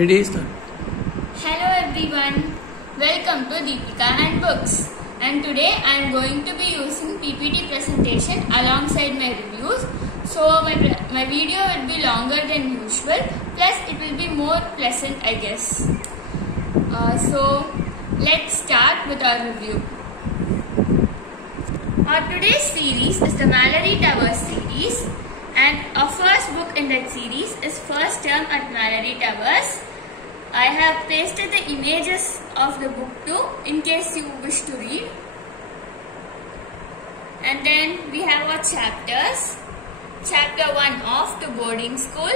Ready, start. Hello everyone, welcome to Deepika and Books, and today I am going to be using PPT presentation alongside my reviews. So my video will be longer than usual, plus it will be more pleasant, I guess. So let's start with our review. Our today's series is the Malory Towers series, and our first book in that series is First Term at Malory Towers. I have pasted the images of the book too in case you wish to read. And then we have our chapters. Chapter 1, Off to Boarding School.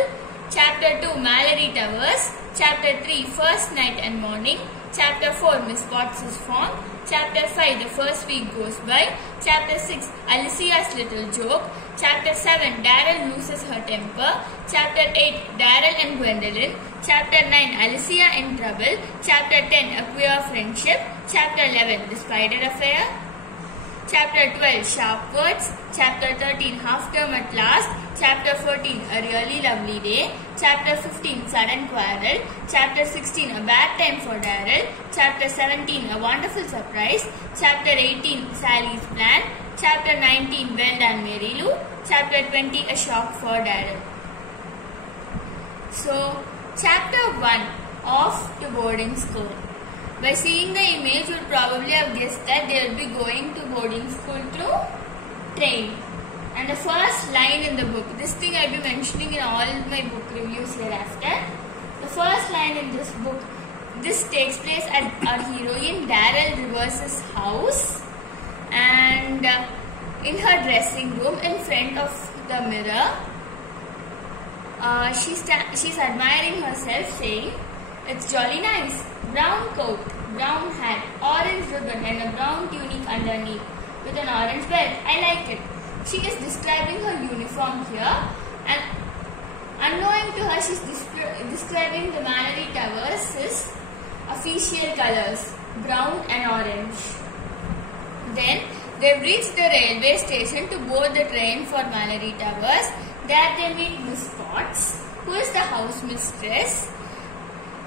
Chapter 2, Malory Towers. Chapter 3, First Night and Morning. Chapter 4, Miss Potts' Farm. Chapter 5, The First Week Goes By. Chapter 6, Alicia's Little Joke. Chapter 7, Daryl Loses Her Temper. Chapter 8, Daryl and Gwendolyn. Chapter 9, Alicia in Trouble. Chapter 10, A Queer Friendship. Chapter 11, The Spider Affair. Chapter 12, Sharp Words. Chapter 13, Half Term at Last. Chapter 14, A Really Lovely Day. Chapter 15, Sudden Quarrel. Chapter 16, A Bad Time for Daryl. Chapter 17, A Wonderful Surprise. Chapter 18, Sally's Plan. Chapter 19, Well Done, Mary Lou. Chapter 20, A Shock for Daryl. So, Chapter 1, Off to Boarding School. By seeing the image, you would probably have guessed that they will be going to boarding school through train. And the first line in the book, this thing I will be mentioning in all my book reviews hereafter. The first line in this book, this takes place at our heroine Daryl Rivers' house, and in her dressing room in front of the mirror. She's admiring herself, saying, "It's jolly nice. Brown coat, brown hat, orange ribbon and a brown tunic underneath with an orange belt. I like it." She is describing her uniform here, and unknowing to her, she's describing the Malory Towers' official colors, brown and orange. Then they've reached the railway station to board the train for Malory Towers. There they meet Miss Potts, who is the house mistress.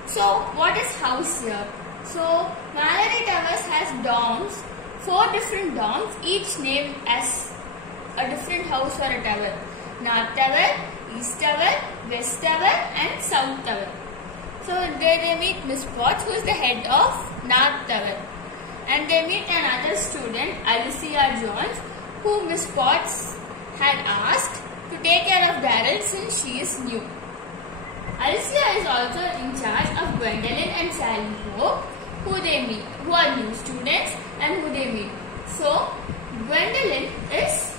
So, what is house here? So, Malory Towers has dorms, 4 different dorms, each named as a different house or a tower. North Tower, East Tower, West Tower and South Tower. So, there they meet Miss Potts, who is the head of North Tower. And they meet another student, Alicia Jones, who Miss Potts had asked to take care of Daryl since she is new. Alicia is also in charge of Gwendolyn and Sally Hope, who are new students and who they meet. So, Gwendolyn is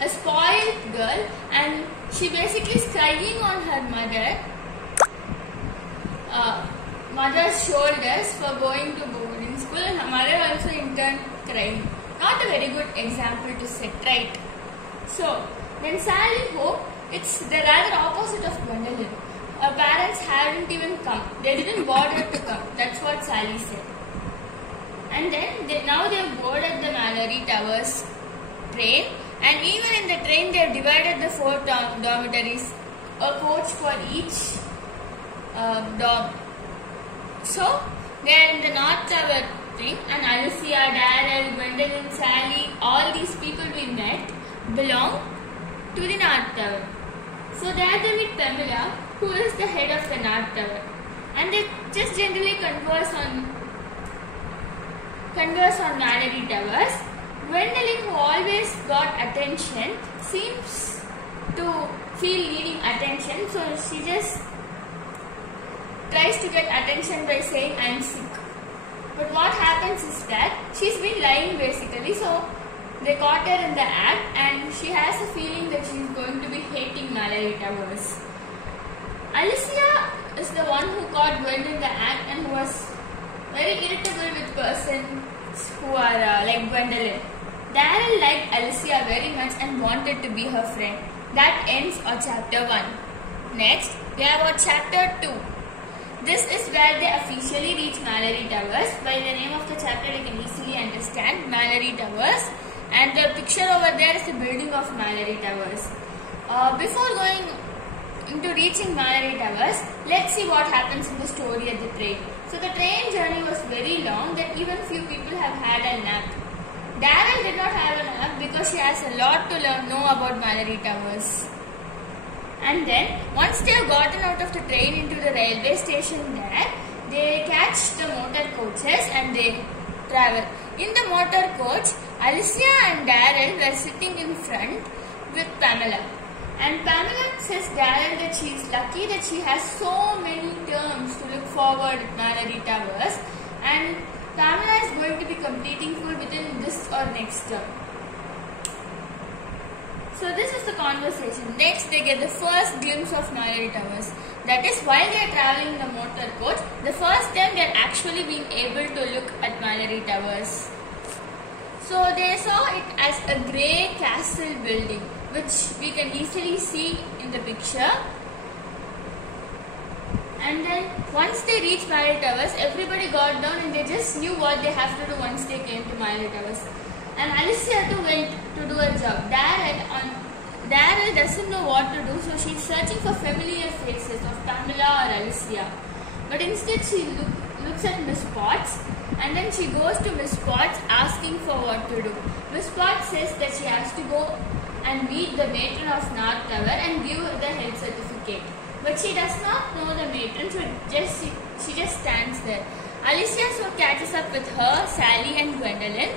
a spoiled girl, and she basically is crying on her mother's shoulders for going to boarding school, and her mother also in turn crying. Not a very good example to set, right? So, then Sally Hope, it's the rather opposite of Gwendolyn. Her parents hadn't even come. They didn't bother to come. That's what Sally said. And then now they have boarded the Malory Towers train. And even in the train, they have divided the 4 dormitories. A coach for each dorm. So, they are in the North Tower thing. And Alicia, Daryl, Gwendolyn, Sally, all these people we met belong to the North Tower. So there they meet Pamela, who is the head of the North Tower, and they just generally converse on Malory Towers. Gwendolyn, who always got attention, seems to feel needing attention, so she just tries to get attention by saying, "I'm sick." But what happens is that she's been lying basically, so they caught her in the act, and she has a feeling that she's going to be hating Malory Towers. Alicia is the one who caught Gwendolyn in the act and who was very irritable with persons who are like Gwendolyn. Daryl liked Alicia very much and wanted to be her friend. That ends our chapter 1. Next, we have our chapter 2. This is where they officially reach Malory Towers. By the name of the chapter, you can easily understand Malory Towers. And the picture over there is the building of Malory Towers. Before going into reaching Malory Towers, let's let's see what happens in the story at the train. So the train journey was very long that even few people have had a nap. Daryl did not have a nap because she has a lot to know about Mallory Towers. And then once they have gotten out of the train into the railway station there, they catch the motor coaches and they travel. In the motor coach, Alicia and Daryl were sitting in front with Pamela. And Pamela says Daryl that she is lucky that she has so many terms to look forward at Mallory Towers, and Pamela is going to be completing school within this or next term. So this is the conversation. Next they get the first glimpse of Mallory Towers. That is, while they are travelling in the motor coach, the first time they are actually being able to look at Mallory Towers. So they saw it as a grey castle building, which we can easily see in the picture. And then once they reached Mallory Towers, everybody got down and they just knew what they have to do once they came to Mallory Towers. And Alicia too went to do her job. Daryl doesn't know what to do, so she's searching for familiar faces of Pamela or Alicia. But instead she looks at Miss Potts, and then she goes to Miss Potts asking for what to do. Miss Potts says that she has to go and meet the matron of North Tower and give her the health certificate. But she does not know the matron, so she just stands there. Alicia so catches up with her, Sally and Gwendolyn,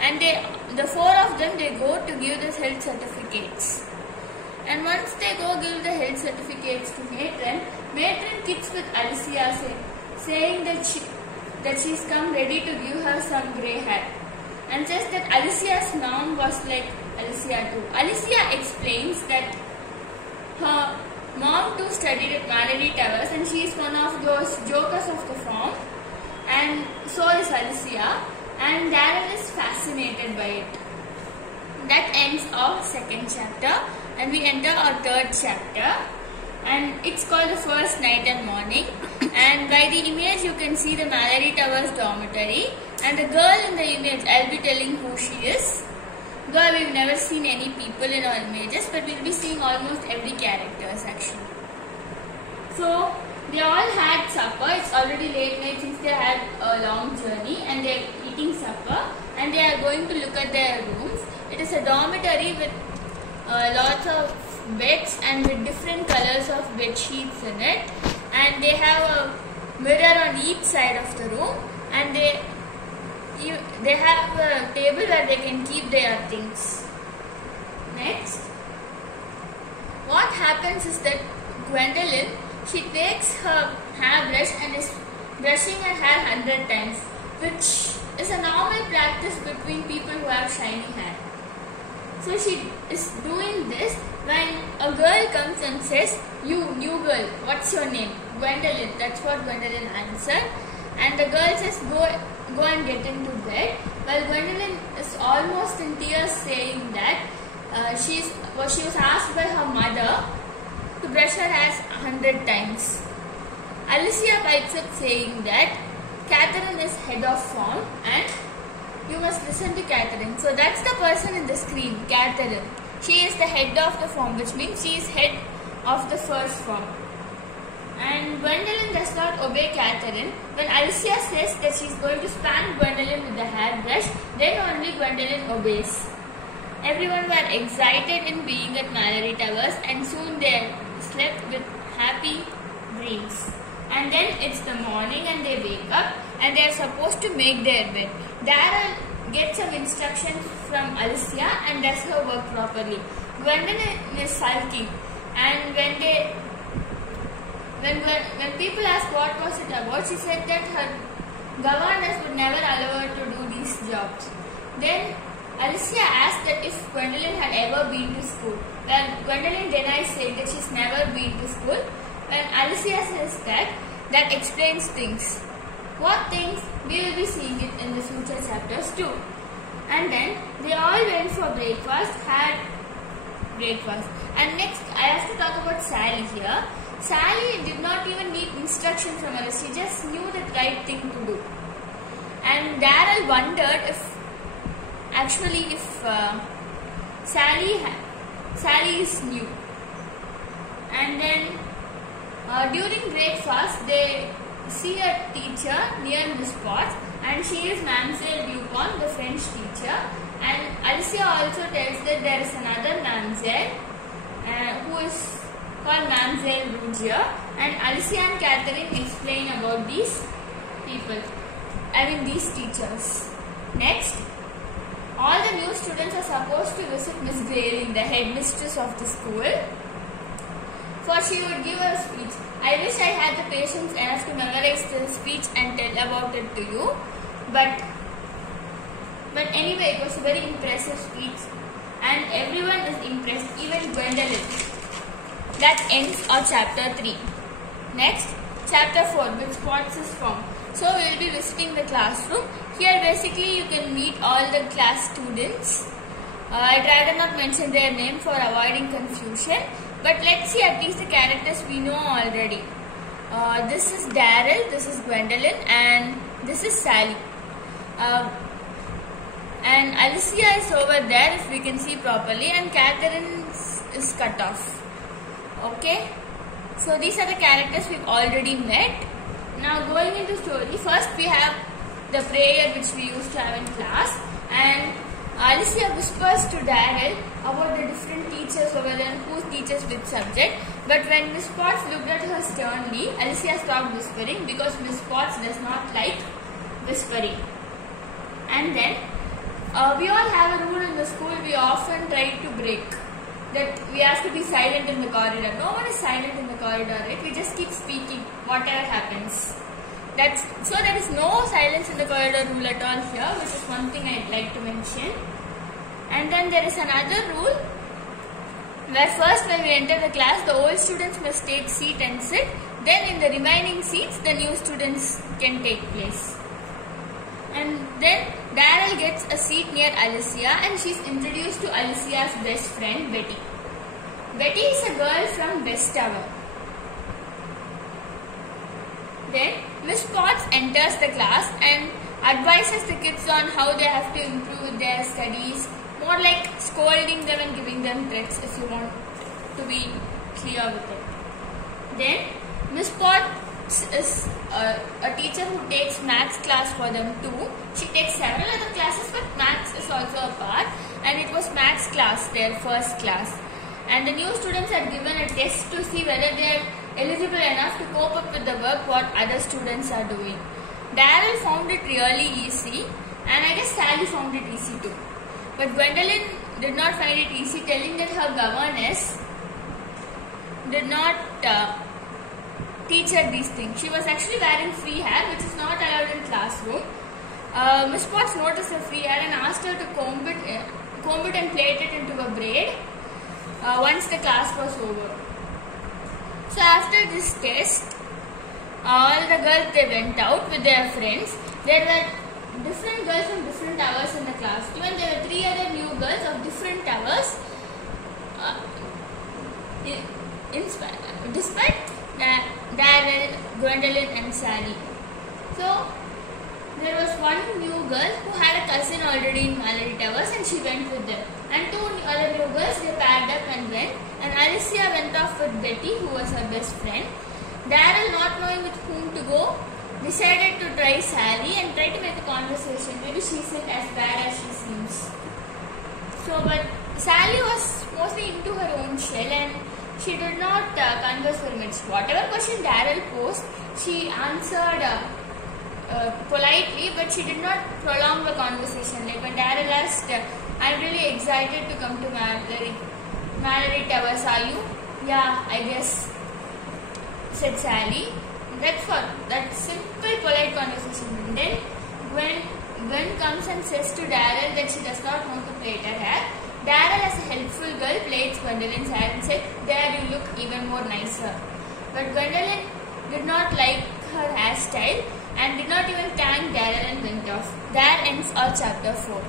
and the four of them, they go to give the health certificates. And once they go give the health certificates to matron kicks with Alicia, saying that she's come ready to give her some grey hair, and says that Alicia's mom was like Alicia too. Alicia explains that her mom too studied at Mallory Towers and she is one of those jokers of the form, and so is Alicia, and Daryl is fascinated by it. That ends our second chapter and we enter our third chapter, and it's called The First Night and Morning. And by the image you can see the Mallory Towers dormitory, and the girl in the image, I'll be telling who she is. Though we've never seen any people in our images, but we'll be seeing almost every characters actually. So they all had supper. It's already late night since they had a long journey, and they're eating supper and they are going to look at their rooms. It is a dormitory with lots of beds and with different colors of bed sheets in it, and they have a mirror on each side of the room, and they have a table where they can keep their things. Next, what happens is that Gwendolyn, she takes her hairbrush and is brushing her hair 100 times, which is a normal practice between people who have shiny hair. So she is doing this when a girl comes and says, "You new girl, what's your name?" "Gwendolyn." That's what Gwendolyn answered. And the girl says, go and get into bed. While Gwendolyn is almost in tears saying that she was asked by her mother to brush her hair 100 times. Alicia pipes up saying that Catherine is head of form and you must listen to Catherine. So that's the person in the screen, Catherine. She is the head of the form, which means she is head of the first form. And Gwendolyn does not obey Catherine. When Alicia says that she is going to spank Gwendolyn with the hairbrush, then only Gwendolyn obeys. Everyone were excited in being at Mallory Towers, and soon they slept with happy dreams. And then it's the morning and they wake up and they are supposed to make their bed. Daryl gets some instructions from Alicia and does her work properly. Gwendolyn is sulky, and when people ask what was it about, she said that her governors would never allow her to do these jobs. Then Alicia asked that if Gwendolyn had ever been to school. Well, Gwendolyn denies, saying that she's never been to school. When Alicia says that explains things. What things? We will be seeing it in the future chapters too. And then they all went for breakfast, had breakfast. And next I have to talk about Sally here. Sally did not even need instruction from her. She just knew the right thing to do. And Daryl wondered if Sally is new. And then During breakfast, they see a teacher near Miss Potts, and she is Mamselle Dupont, the French teacher. And Alicia also tells that there is another Mamselle who is called Mamselle Rougier, and Alicia and Catherine explain about these people, these teachers. Next, all the new students are supposed to visit Miss Grayling, the headmistress of the school, for she would give a speech. I wish I had the patience enough to memorize the speech and tell about it to you, but anyway, it was a very impressive speech and everyone is impressed, even Gwendolen. That ends our chapter 3. Next, chapter 4, Miss Potts is formed. So we will be visiting the classroom. Here basically you can meet all the class students. I'd rather not mention their name for avoiding confusion. But let's see at least the characters we know already. This is Daryl, this is Gwendolen, and this is Sally. And Alicia is over there if we can see properly, and Catherine is cut off. Okay, so these are the characters we've already met. Now going into story, first we have the prayer which we used to have in class, and Alicia whispers to Daryl about the different teachers over there who teaches which subject. But when Miss Potts looked at her sternly, Alicia stopped whispering because Miss Potts does not like whispering. And then we all have a rule in the school we often try to break, that we have to be silent in the corridor. No one is silent in the corridor, right? We just keep speaking whatever happens. So there is no silence in the corridor rule at all here, which is one thing I'd like to mention. And then there is another rule where first when we enter the class, the old students must take seat and sit. Then in the remaining seats, the new students can take place. And then Daryl gets a seat near Alicia, and she's introduced to Alicia's best friend, Betty. Betty is a girl from West Tower. Then Miss Potts enters the class and advises the kids on how they have to improve their studies, more like scolding them and giving them threats if you want to be clear with it. Then Miss Potts is a teacher who takes maths class for them too. She takes several other classes, but maths is also a part, and it was maths class, their first class. And the new students are given a test to see whether they are eligible enough to cope up with the work what other students are doing. Daryl found it really easy, and I guess Sally found it easy too. But Gwendolen did not find it easy, telling that her governess did not teach her these things. She was actually wearing free hair, which is not allowed in classroom. Miss Potts noticed her free hair and asked her to comb it and plait it into a braid once the class was over. So after this test, all the girls, they went out with their friends. There were different girls from different towers in the class. Even there were 3 other new girls of different towers, despite Daryl, Gwendolen and Sally. So there was one new girl who had a cousin already in Mallory Towers, and she went with them. And 2 other new girls, they paired up and went. And Alicia went off with Betty, who was her best friend. Daryl, not knowing with whom to go, decided to try Sally and try to make a conversation. Maybe she isn't as bad as she seems. So, but Sally was mostly into her own shell, and she did not converse very much. Whatever question Daryl posed, she answered politely, but she did not prolong the conversation. Like when Daryl asked, "I'm really excited to come to Mallory Towers, are you?" "Yeah, I guess," said Sally. That's for that simple, polite conversation. And then Gwen comes and says to Daryl that she does not want to plait her hair. Daryl, as a helpful girl, plaits Gwendolen's hair and said, "There, you look even more nicer." But Gwendolen did not like her hairstyle and did not even thank Daryl and went off. There ends our chapter 4.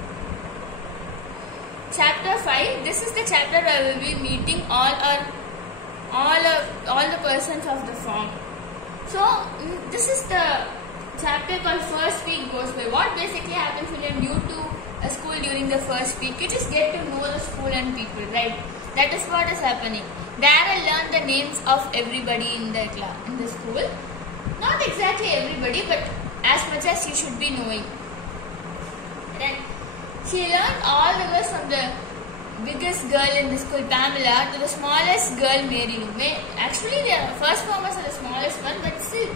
Chapter 5. This is the chapter where we will be meeting all the persons of the farm. So this is the chapter called First Week Goes By. What basically happens when you are new to a school during the first week? You just get to know the school and people, right? That is what is happening. Daryl learned the names of everybody in the school. Not exactly everybody, but as much as he should be knowing. Then she learned all the way from the biggest girl in the school, Pamela, to the smallest girl, Mary Lou. Actually, the first formers are the smallest one, but still,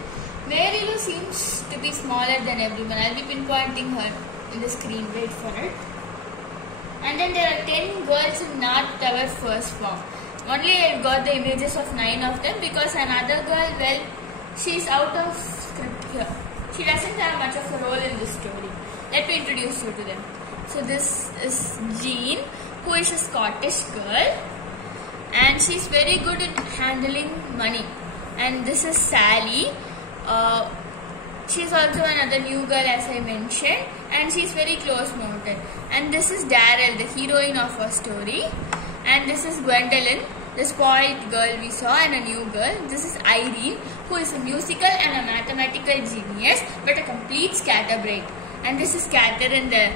Mary Lou seems to be smaller than everyone. I'll be pinpointing her in the screen. Wait for it. And then there are 10 girls in North Tower first form. Only I got the images of 9 of them because another girl, well, she's out of script here. She doesn't have much of a role in this story. Let me introduce you to them. So this is Jean, who is a Scottish girl, and she's very good at handling money. And this is Sally. She's also another new girl, as I mentioned, and she's very close-mounted. And this is Daryl, the heroine of our story. And this is Gwendolyn, the spoiled girl we saw, and a new girl. This is Irene, who is a musical and a mathematical genius, but a complete scatterbrain. And this is Catherine, the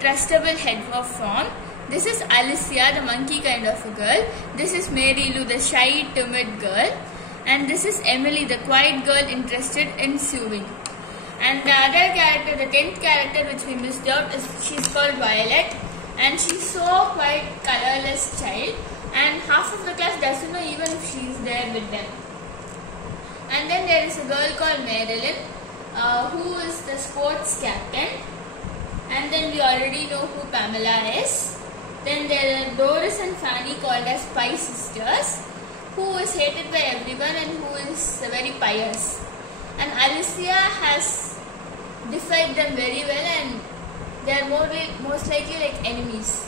trustable head of form. This is Alicia, the monkey kind of a girl. This is Mary Lou, the shy, timid girl. And this is Emily, the quiet girl interested in sewing. And the other character, the 10th character which we missed out, is she's called Violet. And she's so quite colorless child. And half of the class doesn't know even if she's there with them. And then there is a girl called Marilyn, who is the sports captain. And then we already know who Pamela is. Then there are Doris and Fanny, called as Pie Sisters, who is hated by everyone and who is very pious. And Alicia has defied them very well, and they are most likely like enemies.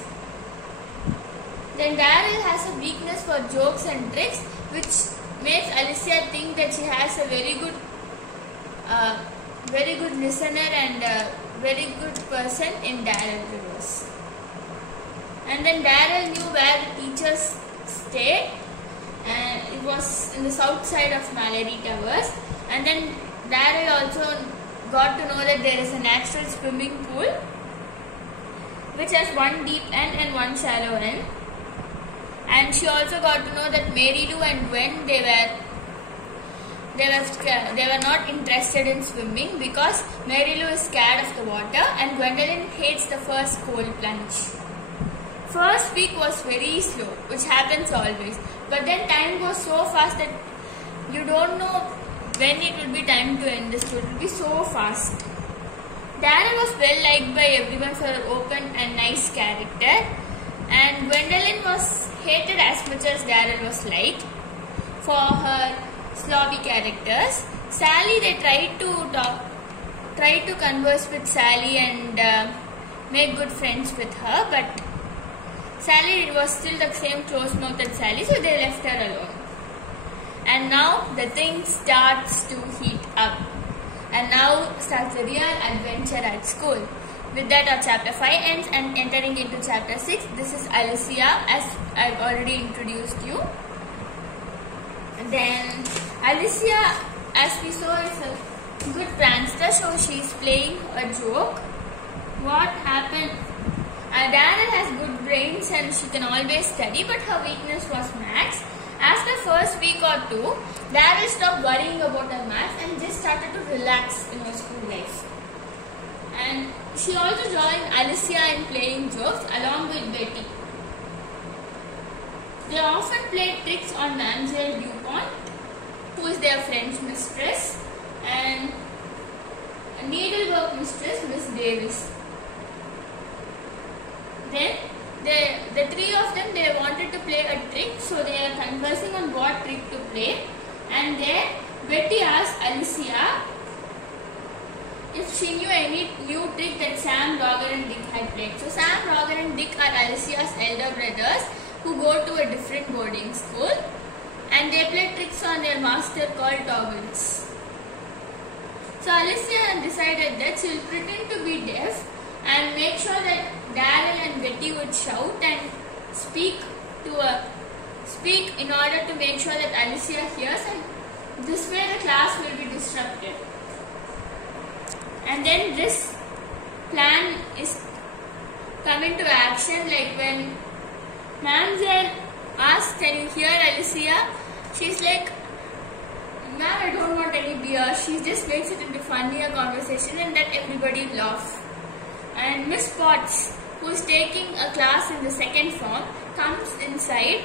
Then Daryl has a weakness for jokes and tricks, which makes Alicia think that she has a very good listener and a very good person in Daryl Rivers. And then Daryl knew where the teachers stayed, and it was in the south side of Mallory Towers. And then Daryl also got to know that there is a natural swimming pool which has one deep end and one shallow end. And she also got to know that Mary Lou and Gwen, they were not interested in swimming because Mary Lou is scared of the water and Gwendolyn hates the first cold plunge. First week was very slow, which happens always. But then time goes so fast that you don't know when it will be time to end the story. It will be so fast. Daryl was well liked by everyone for her open and nice character. And Gwendolyn was hated as much as Daryl was liked for her slobby characters. Sally, they tried to converse with Sally and make good friends with her, but Sally was still the same close-mouthed Sally, so they left her alone. And now the thing starts to heat up. And now starts the real adventure at school. With that, our chapter 5 ends and entering into chapter 6. This is Alicia, as I've already introduced you. And then Alicia, as we saw, is a good prankster, so she's playing a joke. What happened? Daryl has good brains and she can always study, but her weakness was maths. After first week or two, Daryl stopped worrying about her maths and just started to relax in her school life. And she also joined Alicia in playing jokes along with Betty. They often played tricks on Mamselle Dupont, who is their French mistress, and a needlework mistress, Miss Davis. Then the three of them, they wanted to play a trick, so they are conversing on what trick to play. And then Betty asked Alicia if she knew any new trick that Sam, Roger and Dick had played. So Sam, Roger and Dick are Alicia's elder brothers who go to a different boarding school, and they play tricks on their master called Toggles. So Alicia decided that she will pretend to be deaf and make sure that Daryl and Betty would shout and speak in order to make sure that Alicia hears, and this way the class will be disrupted. And then this plan is come into action, like when Mamselle asks, "Can you hear Alicia?" She's like, "Ma'am, I don't want any beer." She just makes it into funnier conversation and let everybody laugh. And Miss Potts, who's taking a class in the second form, comes inside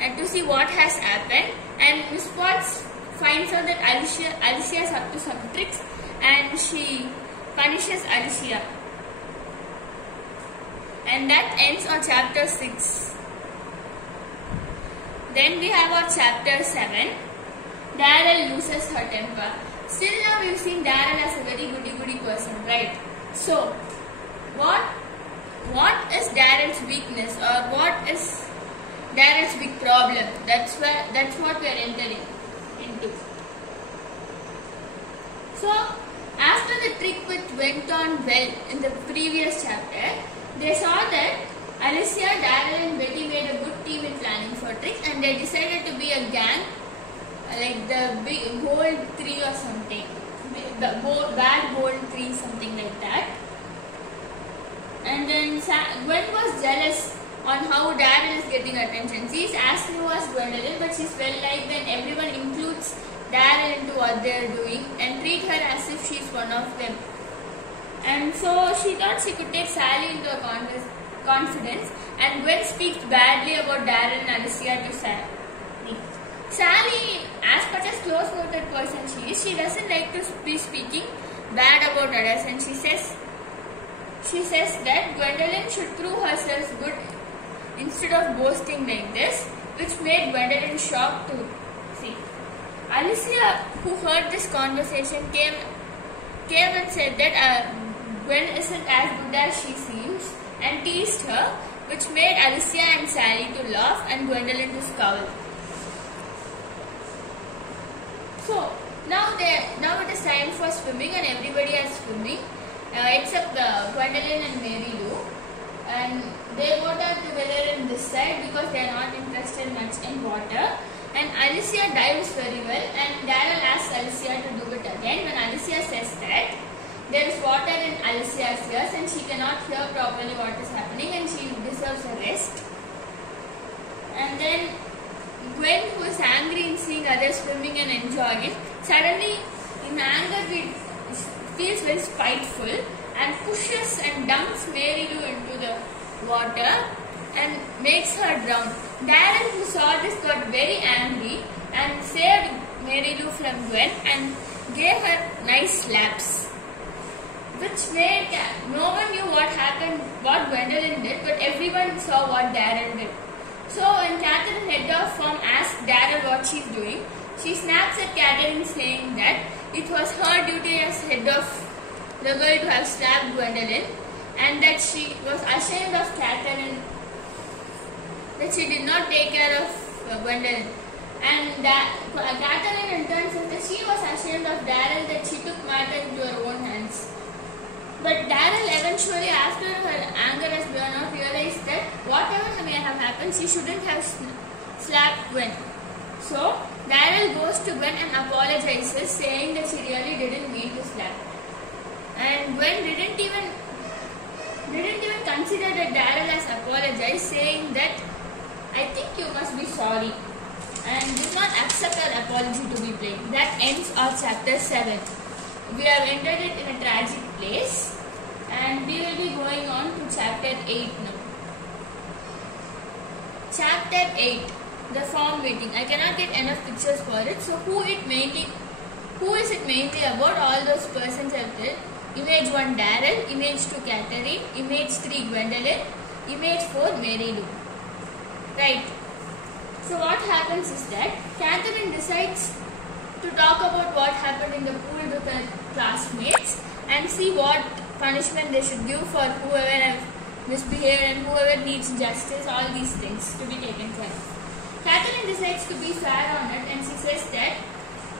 and to see what has happened. And Miss Potts finds out that Alicia is up to some tricks, and she punishes Alicia. And that ends our chapter 6. Then we have our chapter 7. Daryl loses her temper. Still now we've seen Daryl as a very goody person, right? So, what is Daryl's weakness, or what is Daryl's big problem? That's what we are entering into. So, after the trick which went on well in the previous chapter, they saw that Alicia, Daryl and Betty made a good team in planning for tricks, and they decided to be a gang, like the big bold 3 or something, the bad bold 3, something like that. And then Gwen was jealous on how Daryl is getting attention. She's as new as Gwendolyn, but she's well liked when everyone includes Daryl into what they're doing and treat her as if she's one of them. And so she thought she could take Sally into a confidence, and Gwen speaks badly about Daryl and Alicia to Sally. Sally, as much as close-mouthed person she doesn't like to be speaking bad about others, and she says that Gwendolyn should prove herself good instead of boasting like this, which made Gwendolyn shocked to see. Alicia, who heard this conversation, came and said that Gwen isn't as good as she seems, and teased her, which made Alicia and Sally to laugh and Gwendolyn to scowl. So now it is time for swimming, and everybody is swimming except Gwendolyn and Mary Lou, and they both are together in this side because they are not interested much in water. And Alicia dives very well, and Daryl asks Alicia to do it again. When Alicia says that there is water in Alicia's ears and she cannot hear properly what is happening, and she deserves a rest. And then Gwen, who is angry in seeing others swimming and enjoying it, suddenly in anger feels very spiteful and pushes and dumps Mary Lou into the water and makes her drown. Daryl, who saw this, got very angry and saved Mary Lou from Gwen and gave her nice slaps, which made no one knew what happened, what Gwendolyn did, but everyone saw what Daryl did. So when Catherine, head of firm, asked Daryl what she's doing, she snaps at Catherine, saying that it was her duty as head of the girl to have slapped Gwendolyn, and that she was ashamed of Catherine, that she did not take care of Gwendolyn. And Catherine in turn said that she was ashamed of Daryl, that she took matters into her own hands. But Daryl eventually, after her anger has burned out, realized that whatever may have happened, she shouldn't have slapped Gwen. So Daryl goes to Gwen and apologizes, saying that she really didn't mean to slap. And Gwen didn't even consider that Daryl has apologized, saying that I think you must be sorry, and did not accept her apology to be played. That ends our chapter 7. We have entered it in a tragic place, and we will be going on to chapter 8 now. Chapter 8, the form meeting. I cannot get enough pictures for it. So who is it mainly about? All those persons have there. Image 1 Daryl, image 2 Catherine, image 3 Gwendolyn, image 4 Mary Lou. Right. So what happens is that Catherine decides to talk about what happened in the pool with her classmates and see what punishment they should give for whoever have misbehaved and whoever needs justice, all these things to be taken care of. Catherine decides to be fair on it, and she says that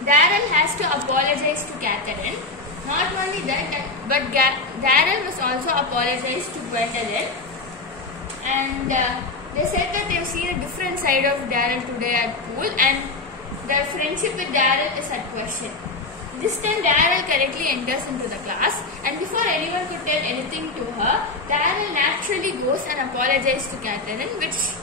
Daryl has to apologize to Catherine. Not only that, but Daryl must also apologize to Gwendolyn. And they said that they've seen a different side of Daryl today at pool, and their friendship with Daryl is at question. This time Daryl correctly enters into the class, and before anyone could tell anything to her, Daryl naturally goes and apologizes to Catherine, which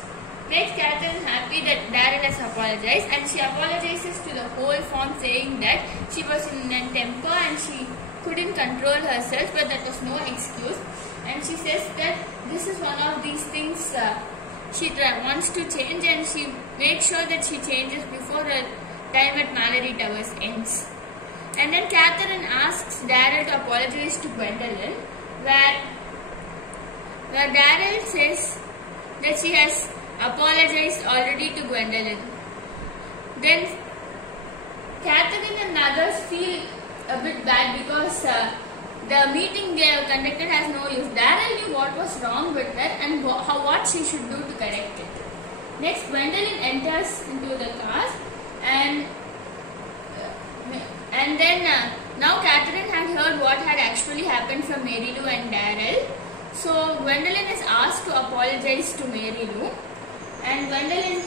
Makes Catherine happy that Daryl has apologized, and she apologizes to the whole farm, saying that she was in a temper and she couldn't control herself, but that was no excuse. And she says that this is one of these things she wants to change, and she makes sure that she changes before her time at Mallory Towers ends. And then Catherine asks Daryl to apologize to Gwendolyn, where Daryl says that she has apologized already to Gwendolyn. Then Catherine and others feel a bit bad because the meeting they have conducted has no use. Daryl knew what was wrong with her and what she should do to correct it. Next, Gwendolyn enters into the class, and then now Catherine had heard what had actually happened from Mary Lou and Daryl. So Gwendolyn is asked to apologize to Mary Lou, and Gwendolyn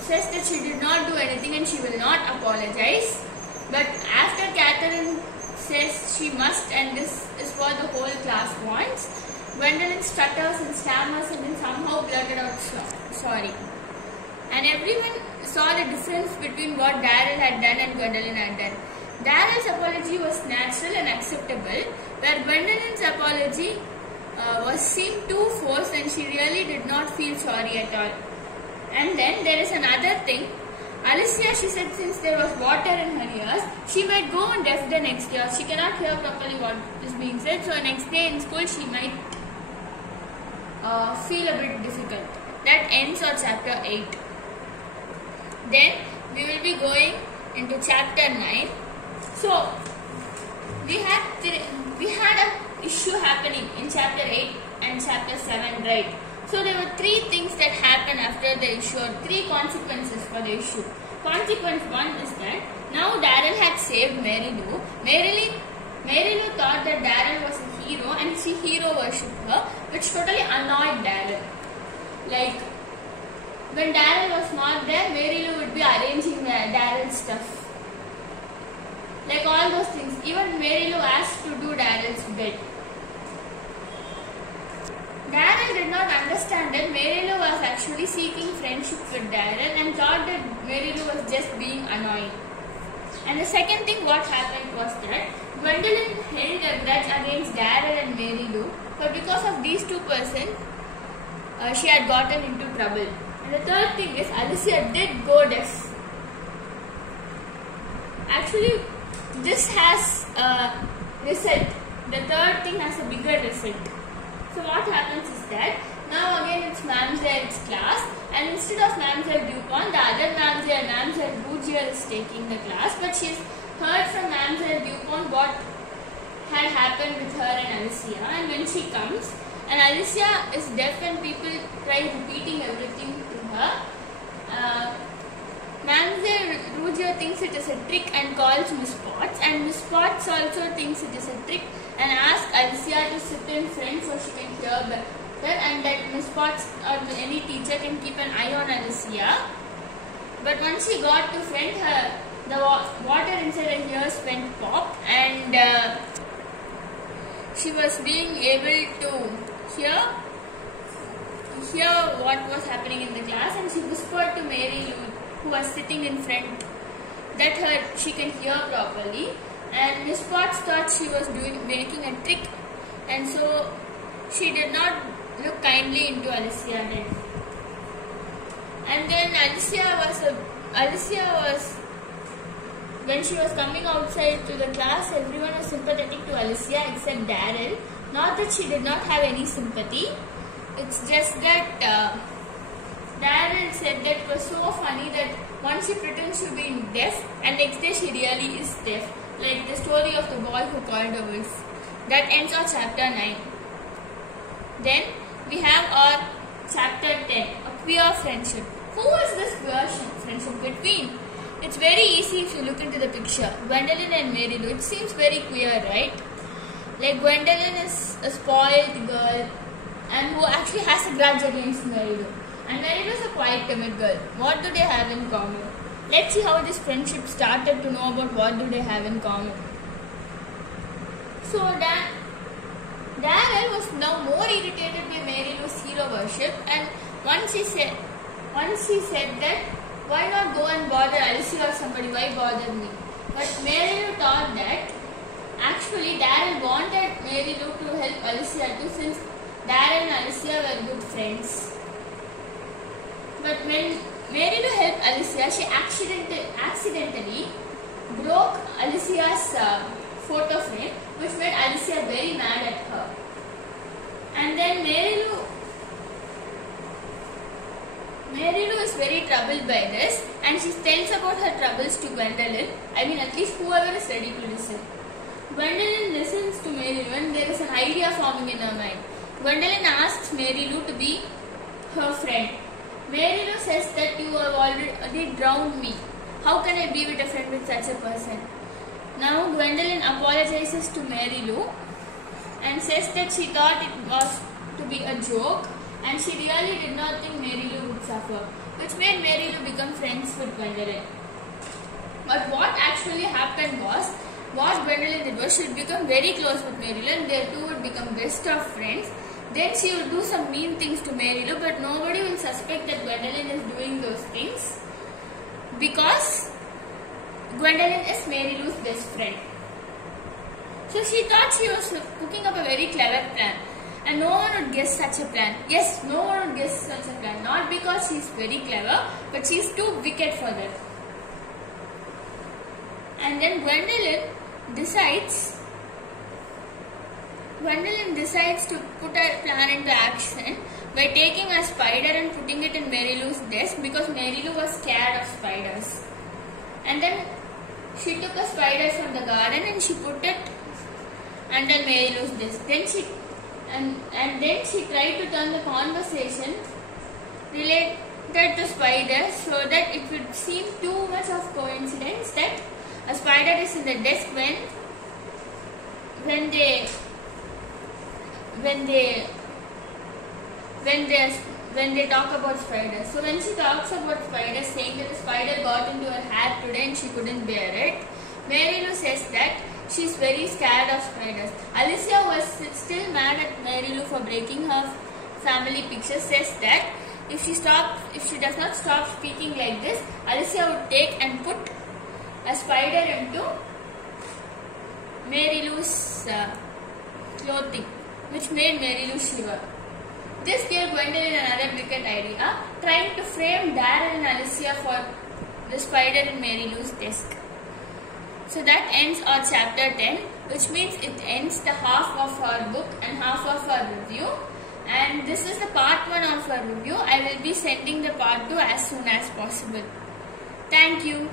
says that she did not do anything and she will not apologize. But after Catherine says she must, and this is what the whole class wants, Gwendolyn stutters and stammers and then somehow blurted out sorry. And everyone saw the difference between what Daryl had done and Gwendolyn had done. Daryl's apology was natural and acceptable, where Gwendolyn's apology seemed too forced and she really did not feel sorry at all. And then there is another thing. Alicia, she said, since there was water in her ears, she might go on deaf the next year. She cannot hear properly what is being said, so next day in school she might feel a bit difficult. That ends our chapter 8. Then we will be going into chapter 9. So we had a issue happening in chapter 8 and chapter 7, right? So there were 3 things that happened after the issue, or 3 consequences for the issue. Consequence 1 is that now Daryl had saved Mary Lou. Mary Lou thought that Daryl was a hero and she hero worshipped her, which totally annoyed Daryl. Like, when Daryl was not there, Mary Lou would be arranging Daryl's stuff. Like all those things. Even Mary Lou asked to do Daryl's bed. Daryl did not understand that Mary Lou was actually seeking friendship with Daryl and thought that Mary Lou was just being annoying. And the second thing what happened was that Gwendolyn held a grudge against Daryl and Mary Lou, but because of these 2 persons, she had gotten into trouble. And the third thing is Alicia did go deaf. Actually, this has a result. The third thing has a bigger result. So what happens is that now again it's Mamselle's class, and instead of Mamselle Dupont, the other Mamselle Rougier is taking the class, but she's heard from Mamselle Dupont what had happened with her and Alicia, and when she comes, and Alicia is deaf and people try repeating everything to her, Mamselle Rougier thinks it is a trick and calls Miss Potts, and Miss Potts also thinks it is a trick and asks Alicia to sit in front so she can hear better, and that Miss Potts or any teacher can keep an eye on Alicia. But once she got to front, the water inside her ears went pop, and she was being able to hear what was happening in the class, and she whispered to Mary Lou, who was sitting in front, that she can hear properly. And Miss Potts thought she was making a trick, and so she did not look kindly into Alicia then. And then Alicia was when she was coming outside to the class, everyone was sympathetic to Alicia except Daryl. Not that she did not have any sympathy, it's just that Daryl said that it was so funny that once she pretends to be deaf and next day she really is deaf. Like the story of the boy who called a wolf. That ends our chapter 9. Then we have our chapter 10, a queer friendship. Who is this queer friendship between? It's very easy if you look into the picture. Gwendolyn and Mary Lou. It seems very queer, right? Like Gwendolyn is a spoiled girl and who actually has a grudge against Mary Lou. And Mary Lou is a quiet, timid girl. What do they have in common? Let's see how this friendship started to know about what do they have in common. So Daryl was now more irritated by Mary Lou's hero worship, and Once she said that, why not go and bother Alicia or somebody, why bother me? But Mary Lou thought that actually Daryl wanted Mary Lou to help Alicia too, since Daryl and Alicia were good friends. But when Mary Lou helped Alicia, she accidentally broke Alicia's photo frame, which made Alicia very mad at her. And then Mary Lou is very troubled by this, and she tells about her troubles to Gwendolyn. I mean, at least whoever is ready to listen. Gwendolyn listens to Mary Lou, and there is an idea forming in her mind. Gwendolyn asks Mary Lou to be her friend. Mary Lou says that you have already drowned me. How can I be with a friend with such a person? Now Gwendolyn apologizes to Mary Lou and says that she thought it was to be a joke, and she really did not think Mary Lou would suffer, which made Mary Lou become friends with Gwendolyn. But what actually happened was, what Gwendolyn did was, she would become very close with Mary Lou, and their two would become best of friends. Then she would do some mean things to Mary Lou, but nobody will suspect that Gwendolyn is doing those things, because Gwendolyn is Mary Lou's best friend. So she thought she was cooking up a very clever plan, and no one would guess such a plan. Yes, no one would guess such a plan, not because she is very clever, but she is too wicked for that. And then Gwendolyn decides to put her plan into action by taking a spider and putting it in Mary Lou's desk, because Mary Lou was scared of spiders. And then she took a spider from the garden and she put it under Mary Lou's desk. Then she tried to turn the conversation related to spiders so that it would seem too much of coincidence that a spider is in the desk when they talk about spiders. So when she talks about spiders, saying that a spider got into her hat today and she couldn't bear it, Mary Lou says that she's very scared of spiders. Alicia was still mad at Mary Lou for breaking her family picture, says that if she does not stop speaking like this, Alicia would take and put a spider into Mary Lou's clothing, which made Mary Lou shiver. This gave Gwendolyn another wicked idea, trying to frame Daryl and Alicia for the spider in Mary Lou's desk. So that ends our chapter 10, which means it ends the half of our book and half of our review. And this is the part 1 of our review. I will be sending the part 2 as soon as possible. Thank you.